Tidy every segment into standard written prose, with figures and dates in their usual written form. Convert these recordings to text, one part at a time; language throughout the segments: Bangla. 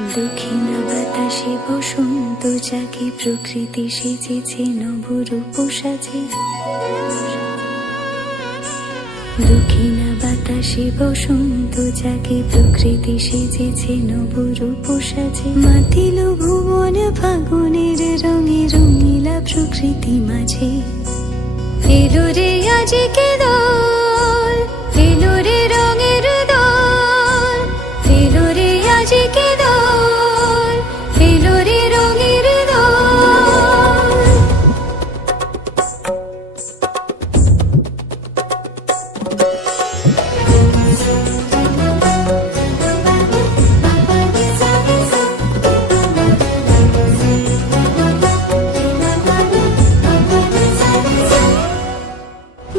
দক্ষিণা বাতাসে বসন্ত যাকে প্রকৃতি সেজেছে নবরূপ সাজে। দক্ষিণা বাতাসে বসন্ত যাকে প্রকৃতি সেজেছে নবরূপ সাজে। মাতিল ভুবন ফাগুনের রঙে রঙিলা প্রকৃতি মাঝে। এলো রে আজকে দোল, এলো রে রঙের দোল, এলো রে আজকে দোল, এলো রে রঙের দোল।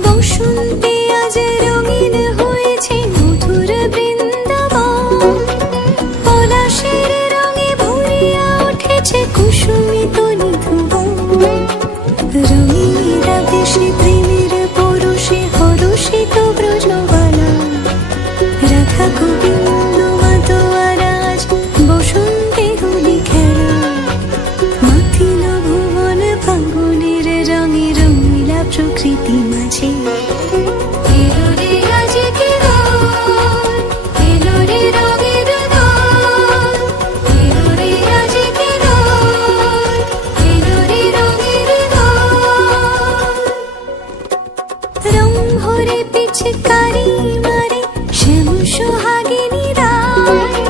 বসন্তে আজ রঙিন হয়েছে মধুর বৃন্দাবন। পলাশের রঙে ভরিয়া উঠেছে কুসুমিত নিধুবন। রঙিনীরা বেশি প্রেমের পরশে হরষিত ব্রজবালা। রাধা গোবিন্দ মাতোয়ারাজ বসন্তে হোলি খেলা। মাতিল ভুবন ফাগুনের রঙে রঙিলা প্রকৃতি মাঝে। এলো রে আজকে দোল, এলো রে রঙের দোল, এলো রে আজকে দোল, এলো রে রঙের দোল। রং ভরে পিচকারি মারে শ্যাম সোহাগিনী রায়।